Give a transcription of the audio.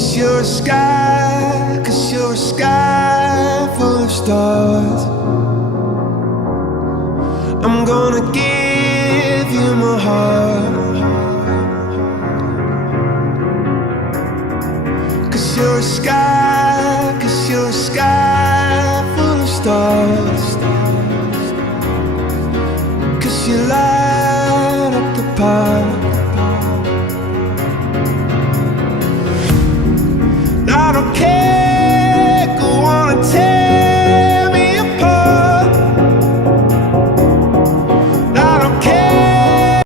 'Cause you're a sky full of stars. I'm gonna give you my heart. 'Cause you're a sky full of stars. 'Cause you light up the path.